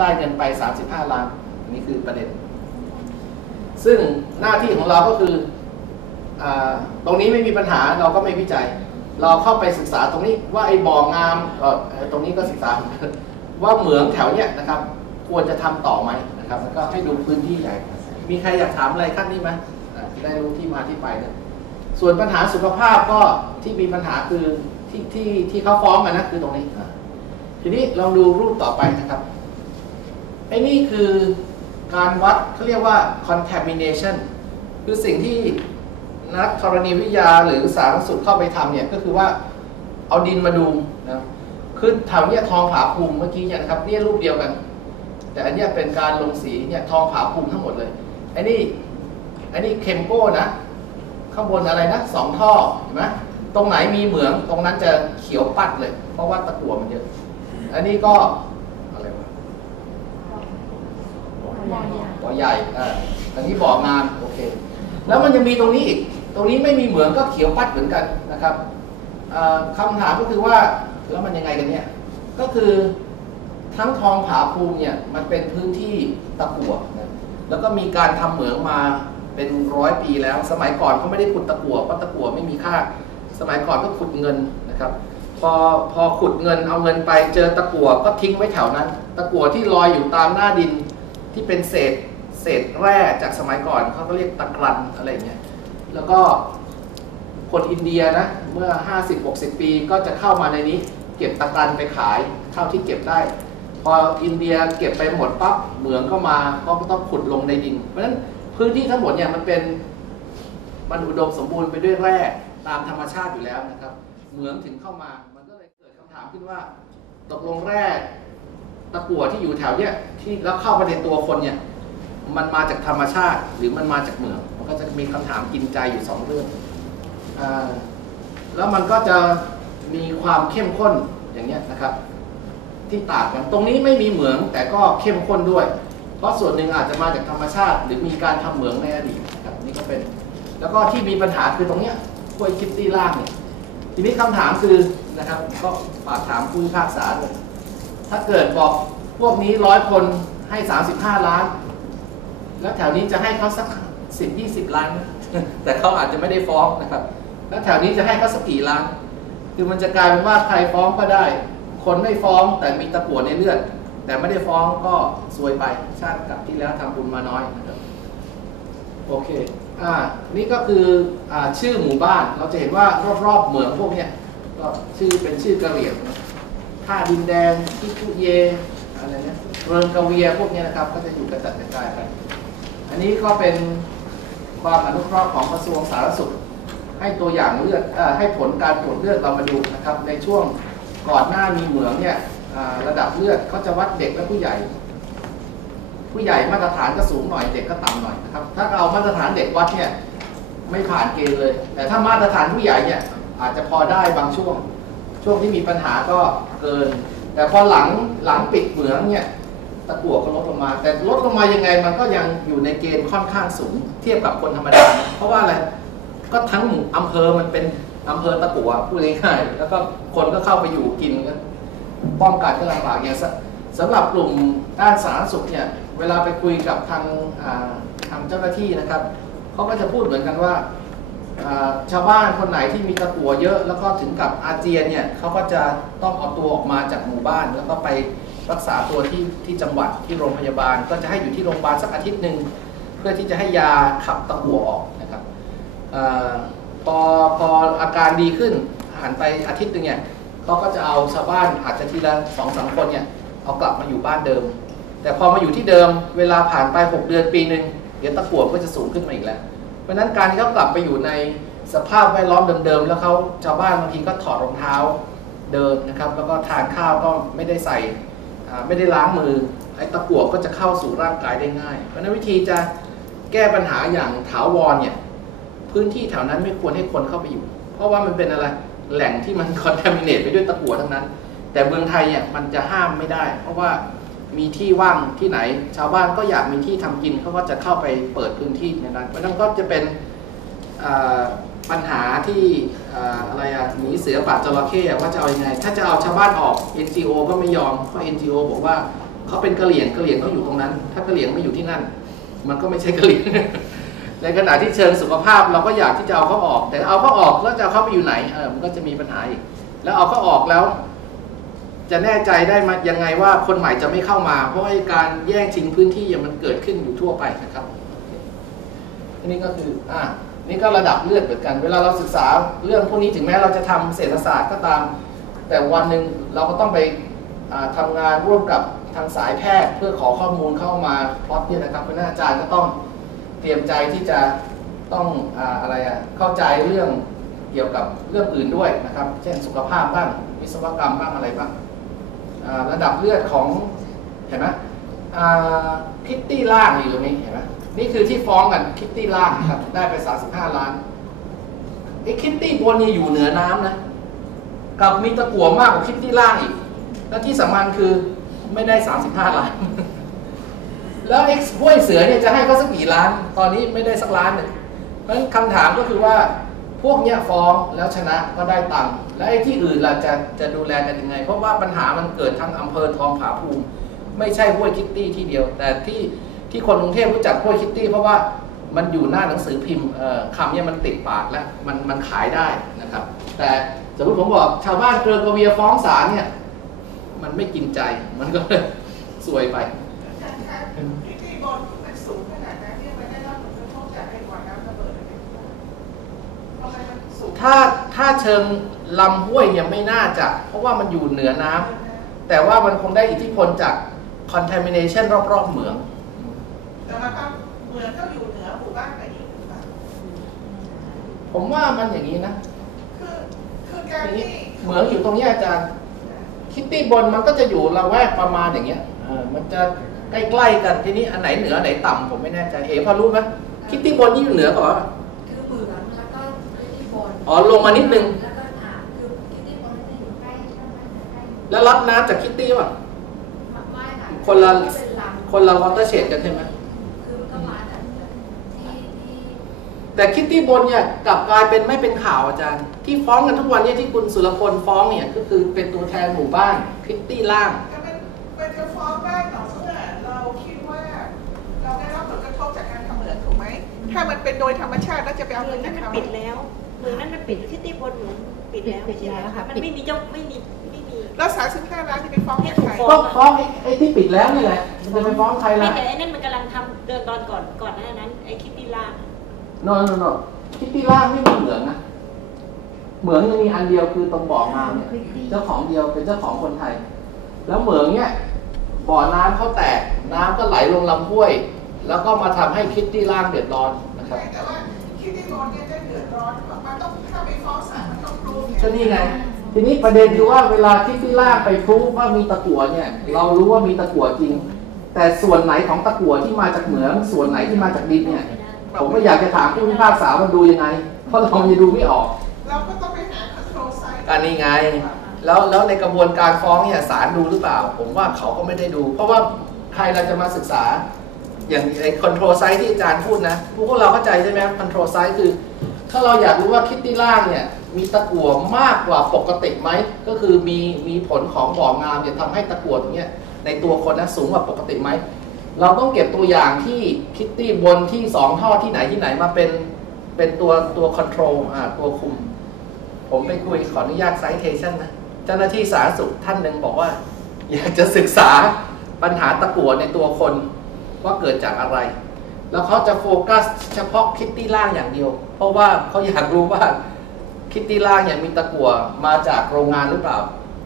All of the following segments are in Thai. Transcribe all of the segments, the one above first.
ได้เงินไป 35 ล้านอันนี้คือประเด็น ซึ่งหน้าที่ของเราก็คืออตรงนี้ไม่มีปัญหาเราก็ไม่วิจัย เราเข้าไปศึกษาตรงนี้ว่าไอ้บ่องามตรงนี้ก็ศึกษา ว่าเหมืองแถวเนี้ยนะครับ ควรจะทำต่อไหมนะครับ แล้วก็ให้ดูพื้นที่ใหญ่ มีใครอยากถามอะไรขั้นนี้ไหมได้รู้ที่มาที่ไปนะส่วนปัญหาสุขภาพก็ที่มีปัญหาคือที่ที่ที่เขาฟ้องกันนะคือตรงนี้ทีนี้ลองดูรูปต่อไปนะครับ ไอ้นี่คือการวัดเขาเรียกว่า contamination คือสิ่งที่นักธรณีวิทยาหรือสารสุขเข้าไปทำเนี่ยก็คือว่าเอาดินมาดูนะคือแถวเนี้ยทองผาภูมิเมื่อกี้เนี่ยนะครับเนี่ยรูปเดียวกัน แต่อันเนี้ยเป็นการลงสีเนี่ยทองผาภูมิทั้งหมดเลยไอ้นี่ไอ้นี่เคมโก้นะ ข้างบนอะไรนะสองท่อเห็นไหมตรงไหนมีเหมืองตรงนั้นจะเขียวปัดเลย เพราะว่าตะกั่วมันเยอะ อันนี้ก็อะไรวะ บ่อใหญ่อ่าอันนี้บ่องานโอเค แล้วมันยังมีตรงนี้อีก ตรงนี้ไม่มีเหมืองก็เขียวปัดเหมือนกันนะครับอ่าคำถามก็คือว่าแล้วมันยังไงกันเนี่ย ก็คือทั้งทองผาภูมิเนี่ยมันเป็นพื้นที่ตะกั่วนะแล้วก็มีการทำเหมืองมาเป็นร้อยปีแล้ว สมัยก่อนเขาไม่ได้ขุดตะกั่วเพราะตะกั่วไม่มีค่า สมัยก่อนก็ขุดเงินนะครับ พอพอขุดเงินเอาเงินไปเจอตะกั่วก็ทิ้งไว้แถวนั้น ตะกั่วที่ลอยอยู่ตามหน้าดิน ที่เป็นเศษเศษแร่จากสมัยก่อนเขาก็เรียกตะกรันอะไรเงี้ยแล้วก็คนอินเดียนะเมื่อ 50-60 ปีก็จะเข้ามาในนี้ เก็บตะกรันไปขายเท่าที่เก็บได้ พออินเดียเก็บไปหมดปั๊บเหมืองก็มาก็ต้องขุดลงในดิน เพราะฉะนั้นพื้นที่ทั้งหมดเนี่ยมันเป็นมันอุดมสมบูรณ์ไปด้วยแร่ตามธรรมชาติอยู่แล้วนะครับ เหมืองถึงเข้ามา มันก็เลยเกิดคำถามขึ้นว่า ตกลงแร่ ตะกั่วที่อยู่แถวเนี้ยที่แล้วเข้ามาในตัวคนเนี่ย มันมาจากธรรมชาติหรือมันมาจากเหมืองมันก็จะมีคำถามกินใจอยู่สองเรื่องอแล้วมันก็จะมีความเข้มข้นอย่างเงี้ยนะครับ ที่ต่างกันตรงนี้ไม่มีเหมืองแต่ก็เข้มข้นด้วย เพราะส่วนหนึ่งอาจจะมาจากธรรมชาติ หรือมีการทำเหมืองในอดีตนะครับนี่ก็เป็น แล้วก็ที่มีปัญหาคือตรงเนี้ยกล้วยคิตตี้ล่างเนี่ยทีนี้คำถามคือนะครับก็ฝากถามผู้พิพากษาเลย ถ้าเกิดบอกพวกนี้ร้อยคนให้ 35 ล้าน แล้วแถวนี้จะให้เขาสัก 10 20 ล้าน แต่เขาอาจจะไม่ได้ฟ้องนะครับ แล้วแถวนี้จะให้เขาสักกี่ล้าน คือมันจะกลายเป็นว่าใครฟ้องก็ได้ คนไม่ฟ้องแต่มีตะกั่วในเลือด แต่ไม่ได้ฟ้องก็ซวยไปชาติกับที่แล้วทำบุญมาน้อยนะครับโอเคอ่านี่ก็คืออ่าชื่อหมู่บ้านเราจะเห็นว่ารอบๆเหมืองพวกเนี้ยก็ชื่อเป็นชื่อกะเหรี่ยงนะ ท่าดินแดงทิคุเยอะไรเนี่ยเริงกาเวียพวกเนี้ยนะครับ ก็จะอยู่กระจัดกระจายไปอันนี้ก็เป็นความอนุเคราะห์ของกระทรวงสาธารณสุข ให้ตัวอย่างเลือดให้ผลการตรวจเลือดเรามาดูนะครับ ในช่วงก่อนหน้ามีเหมืองเนี่ยระดับเลือดเขาจะวัดเด็กและผู้ใหญ่ ผู้ใหญ่มาตรฐานก็สูงหน่อยเด็กก็ต่ำหน่อยนะครับ ถ้าเอามาตรฐานเด็กวัดเนี่ยไม่ผ่านเกณฑ์เลย แต่ถ้ามาตรฐานผู้ใหญ่เนี่ยอาจจะพอได้บางช่วง ช่วงที่มีปัญหาก็เกิน แต่พอหลังหลังปิดเหมืองเนี่ยตะกั่วก็ลดลงมา แต่ลดลงมายังไงมันก็ยังอยู่ในเกณฑ์ค่อนข้างสูง เทียบกับคนธรรมดา เพราะว่าอะไรก็ทั้งอำเภอมันเป็นอำเภอตะกั่วพูดง่ายๆแล้วก็คนก็เข้าไปอยู่กินก็ป้องกันก็ลำบากอย่างสสำหรับกลุ่มด้านสาธารณสุขเนี่ยเวลาไปคุยกับทางทางเจ้าหน้าที่นะครับเขาก็จะพูดเหมือนกันว่า ชาวบ้านคนไหนที่มีตะกั่วเยอะแล้วก็ถึงกับอาเจียนเนี่ยเขาก็จะต้องเอาตัวออกมาจากหมู่บ้าน แล้วก็ไปรักษาตัวที่ที่จังหวัดที่โรงพยาบาล ก็จะให้อยู่ที่โรงพยาบาลสักอาทิตย์หนึ่งเพื่อที่จะให้ยาขับตะกั่วออกนะครับอพอพออาการดีขึ้นหันไปอาทิตย์หนึ่งเนี่ยเขาก็จะเอาชาวบ้านอาจจะทีละสองสามคนเนี่ยเอากลับมาอยู่บ้านเดิม แต่พอมาอยู่ที่เดิมเวลาผ่านไป 6 เดือนปีหนึ่งเดี๋ยวตะกั่วก็จะสูงขึ้นมาอีกแล้ว เพราะนั้นการที่เขากลับไปอยู่ในสภาพแวดล้อมเดิมๆ แล้วเขาชาวบ้านบางทีก็ถอดรองเท้าเดินนะครับ แล้วก็ทานข้าวก็ไม่ได้ใส่ไม่ได้ล้างมือไอ้ตะกั่วก็จะเข้าสู่ร่างกายได้ง่าย เพราะนั้นวิธีจะแก้ปัญหาอย่างถาวรเนี่ยพื้นที่แถวนั้นไม่ควรให้คนเข้าไปอยู่ เพราะว่ามันเป็นอะไรแหล่งที่มันคอน t a มิเนตไปด้วยตะกั่วทั้งนั้น แต่เมืองไทยเนี่ยมันจะห้ามไม่ได้ เพราะว่า มีที่ว่างที่ไหน ชาวบ้านก็อยากมีที่ทำกินเขาก็จะเข้าไปเปิดพื้นที่ในนั้นเพราะนั้นก็จะเป็นปัญหาที่อ่าอะไรอะหนีเสือบาดจระเข้ว่าจะเอายังไง ถ้าจะเอาชาวบ้านออก NGO ก็ไม่ยอมเพราะ NGO บอกว่าเขาเป็นกะเหรี่ยงกะเหรี่ยงเขาอยู่ตรงนั้น ถ้ากะเหรี่ยงไม่อยู่ที่นั่น มันก็ไม่ใช่กะเหรี่ยงในขณะที่เชิงสุขภาพเราก็อยากที่จะเอาเขาออก แต่เอาเขาออกแล้วจะเอาเขาไปอยู่ไหนเออมันก็จะมีปัญหาอีกแล้วเอาเขาออกแล้ว จะแน่ใจได้มายังไงว่าคนใหม่จะไม่เข้ามา เพราะว่าการแย่งชิงพื้นที่มันเกิดขึ้นอยู่ทั่วไปนะครับอันนี้ก็คืออ่านี่ก็ระดับเลือดเหมือนกัน เวลาเราศึกษาเรื่องพวกนี้ถึงแม้เราจะทำเศรษฐศาสตร์ก็ตาม แต่วันหนึ่งเราก็ต้องไปอ่าทำงานร่วมกับทางสายแพทย์เพื่อขอข้อมูลเข้ามาพล็อตเนี่ยนะครับเพราะนั้นอาจารย์ก็ต้องเตรียมใจที่จะต้องออะไรอะเข้าใจเรื่องเกี่ยวกับเรื่องอื่นด้วยนะครับ เช่นสุขภาพบ้างวิศวกรรมบ้างอะไรบ้าง ระดับเลือดของเห็นไหมคิตตี้ล่างอยู่ตรงนี้เห็นไหมนี่คือที่ฟ้องกันคิตตี้ล่างครับได้ไป 35 ล้านไอ้คิตตี้บนนี่อยู่เหนือน้ำนะกับมีตะกั่วมากกว่าคิตตี้ล่างอีก แล้วที่สำคัญคือไม่ได้ 35 ล้าน แล้วเอ็กซ์ห้วยเสือเนี่ยจะให้เขาสักกี่ล้าน ตอนนี้ไม่ได้สักล้านหนึ่งเพราะฉะนั้นคำถามก็คือว่าพวกเนี้ยฟ้องแล้วชนะก็ได้ตังค์ แล้วไอ้ที่อื่นล่ะจะจะดูแลกันยังไง เพราะว่าปัญหามันเกิดทั้งอำเภอทองผาภูมิ ไม่ใช่ห้วยคิตตี้ที่เดียว แต่ที่ที่คนกรุงเทพรู้จักห้วยคิตตี้เพราะว่ามันอยู่หน้าหนังสือพิมพ์คำเนี่ยมันติดปากแล้วมันมันขายได้นะครับ แต่สมมติผมบอกชาวบ้านเกลือกระเวียฟ้องศาลเนี่ยมันไม่กินใจมันก็สวยไปที่บนมันสูงขนาดนั้นเนี่ยมันได้รับผลกระทบจากไอ้บ่อน้ำระเบิดอะไรทำไมมันสูง ถ้าถ้าเชิงลำห้วยเนี่ยไม่น่าจะ เพราะว่ามันอยู่เหนือน้ำแต่ว่ามันคงได้อิทธิพลจาก contamination รอบๆเหมือง แต่มันก็เหมือนก็อยู่เหนือหมู่บ้านไปอีกหรือเปล่าผมว่ามันอย่างนี้นะคือคือการอย่างนี้ที่เหมืองอยู่ตรงเนี้ยอาจารย์ คิตตี้บนมันก็จะอยู่ละแวกประมาณอย่างเงี้ยเออมันจะใกล้ๆกันทีนี้อันไหนเหนืออันไหนต่ำผมไม่แน่ใจเอ๋พอรู้ไหมคิตตี้บนนี่อยู่เหนือกว่า คือเหมืองแล้วก็คิตตี้บน อ๋อลงมานิดนึงแล้วก็อ่าคือคิตตี้บนจะอยู่ใกล้ใช่ไหมใกล้แล้วรับน้ำจากคิตตี้ป่ะไม่ค่ะคนละที่เป็นลำคนละวอเตอร์เชดกันใช่ไหมคือมันก็มาจากที่ที่แต่คิตตี้บนเนี่ยกลับกลายเป็นไม่เป็นข่าวอาจารย์ ที่ฟ้องกันทุกวันเนี่ยที่คุณสุรพลฟ้องเนี่ยก็คือเป็นตัวแทนหมู่บ้านคิตตี้ล่างแต่มันมันจะฟ้องได้ต่อเมื่อเราคิดว่า เราได้รับผลกระทบจากการทำเหมืองถูกไหมถ้ามันเป็นโดยธรรมชาติแล้วจะไปเอาเมืเงิองนนั้จานกมันเขาปิดแล้ว เมืองนั้นมันปิดที่ตีบนเหมืองปิดแล้วไม่ใช่เหรอคะมันไม่มีเจ้าไม่มีไม่มี แล้วสามสิบห้าล้านที่ไปฟ้องให้กับถูกใครฟ้ก็ฟ้องไอ้ไอ้ที่ปิดแล้วนี่แหละมันจะไปฟ้องใครไม่ล่ะแต่ไอ้นั่นมันกำลังทำเดินตอนก่อนก่อนหน้านั้นไอ้คิตตี้ล่างโนโนโนคิตตี้ล่างไม่มีเหมืองนะเหมืองยังมีอันเดียวคือตรงบ่อน้ำเนี่ยเจ้าของเดียวเป็นเจ้าของคนไทย แล้วเหมืองเนี่ยบ่อน้ำเขาแตกน้ำก็ไหลลงลำห้วย แล้วก็มาทำให้คิตตี้ล่างเดือดร้อนนะครับแต่ว่าคิดที่โดนเนี่ย ก็นี่ไงทีนี้ประเด็นคือว่าเวลาที่ที่ล่างไปพรูฟว่ามีตะกั่วเนี่ย เรารู้ว่ามีตะกั่วจริง แต่ส่วนไหนของตะกั่วที่มาจากเหมือง ส่วนไหนที่มาจากดินเนี่ย ผมก็อยากจะถามผู้พิพากษาว่าดูยังไง เพราะเราจะดูไม่ออก เราก็ต้องไปหา control site การนี่ไง แล้วแล้วในกระบวนการฟ้องเนี่ยศาลดูหรือเปล่า ผมว่าเขาก็ไม่ได้ดู เพราะว่าใครเราจะมาศึกษา อย่างไอ้ control site ที่อาจารย์พูดนะพวกเราเข้าใจใช่ไหม control site คือ ถ้าเราอยากรู้ว่าคิตตี้ล่างเนี่ย มีตะกั่วมากกว่าปกติไหมก็คือมีมีผลของบ่องามเนี่ยทำให้ตะกั่วตรงเนี้ยในตัวคนนะสูงกว่าปกติไหมเราต้องเก็บตัวอย่างที่คิตตี้บนที่สองท่อที่ไหนที่ไหนมาเป็นเป็นตัวตัวคอนโทรลอ่าตัวคุม ผมไปคุยขออนุญาตไซเทชันนะเจ้าหน้าที่สาธารณสุขท่านหนึ่งบอกว่า อยากจะศึกษาปัญหาตะกั่วในตัวคนว่าเกิดจากอะไร แล้วเขาจะโฟกัสเฉพาะคิตตี้ล่างอย่างเดียว เพราะว่าเขาอยากรู้ว่า คิตตี้ล่างเนี่ยมีตะกั่วมาจากโรงงานหรือเปล่า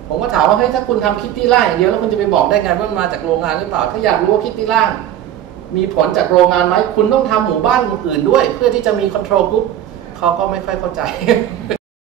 ผมก็ถามว่าเฮ้ยถ้าคุณทำคิตตี้ล่างอย่างเดียวแล้วคุณจะไปบอกได้ไงว่ามันมาจากโรงงานหรือเปล่า ถ้าอยากรู้ว่าคิตตี้ล่าง มีผลจากโรงงานไหมคุณต้องทำหมู่บ้านอื่นด้วย เพื่อที่จะมีคอนโทรลกรุ๊ปเขาก็ไม่ค่อยเข้าใจ